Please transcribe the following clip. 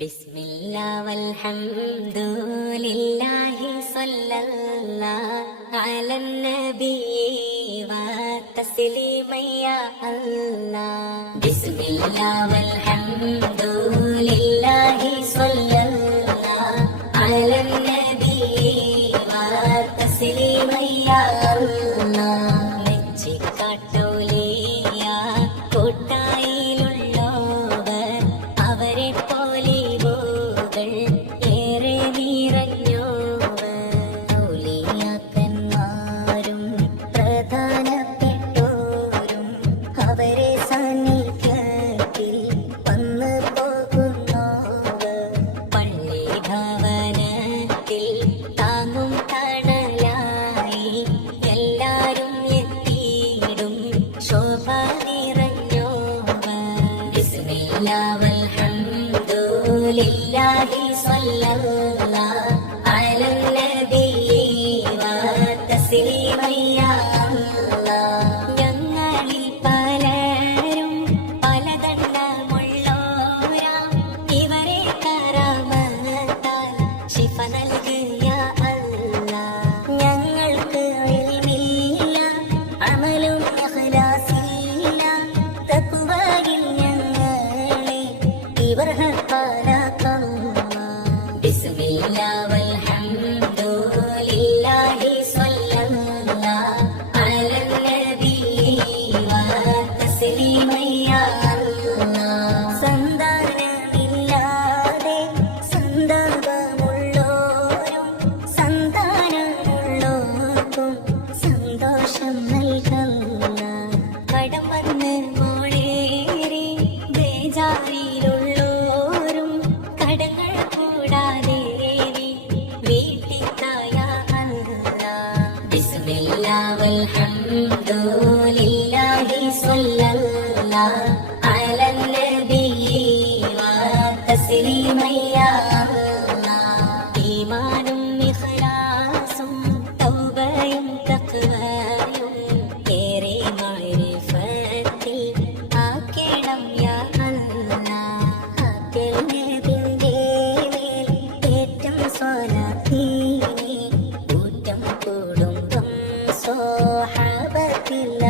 بسم الله والحمد لله صلى الله على النبي وتسليم يا الله. بسم الله والحمد لله صلى الله على النبي وتسليم يا الله. നെച്ചിക്കാട്ടൗലിയ കൂട്ടായിലുള്ളവർ അവരെ പോലിവുകൾ ഏറെ നിറഞ്ഞോവർ. ഔലിയാക്കന്മാരും പ്രധാനപ്പെട്ടോരും അവരെ സാന്നിധ്യത്തിൽ വന്നു പോകുന്നവർ. പള്ളി ഭവനത്തിൽ താങ്ങും തണലായി എല്ലാരും എത്തിയിടും ശോഭ നിറഞ്ഞോവർ. ബിസ്മില്ലാഹ് വൽഹംദു ലില്ലാഹി സ്വല്ലല്ലാഹു അലൻ നബിയ്യി വതസ്ലീമ യാ അല്ലാഹ്. ഞങ്ങളിൽ പലരും പലതെണ്ണമുള്ളോരാം ഇവരെ കറാമത്താൽ ശിഫ നൽകിയ അല്ലാഹ്. ഞങ്ങൾക്ക് ഇൽമില്ല, അമലും ഇഖ്ലാസില്ല, തഖ്വയിൽ ഞങ്ങളെ ഇവർ ഹഖാലാക്കല്ലാഹ്. ബിസ്മില്ലാഹ് വൽഹംദു ലില്ലാഹി സ്വല്ലല്ലാഹു അലൻ നബിയ്യി വതസ്ലീമ യാ അല്ലാഹ്. സന്താനമില്ലാതെ സന്താപമുള്ളോരും സന്താനമുള്ളോർക്കും സന്തോഷം നൽകല്ല. കടം വന്ന് മോളേറി ബേജാറിലുള്ളോരും കടങ്ങൾ കൂടാതെ വീട്ടിത്തായ അല്ലാഹ്. ബിസ്മില്ലാഹ് വൽഹംദു ലില്ലാഹി സ്വല്ലല്ലാഹു അലൻ നബിയ്യി വതസ്ലീമ യാ അല്ലാഹ്. ഈമാനും ഇഖ്ലാസും തൗബയും തഖ്വയും ഏറെ മഅരിഫത്തിൽ ആക്കണം യാ അല്ലാഹ്. ആക്കൽ നബിന്റെ മേൽ ഏറ്റം സ്വലാത്തീനി ഊറ്റം കുടുംബം സ്വഹാബത്തില്ല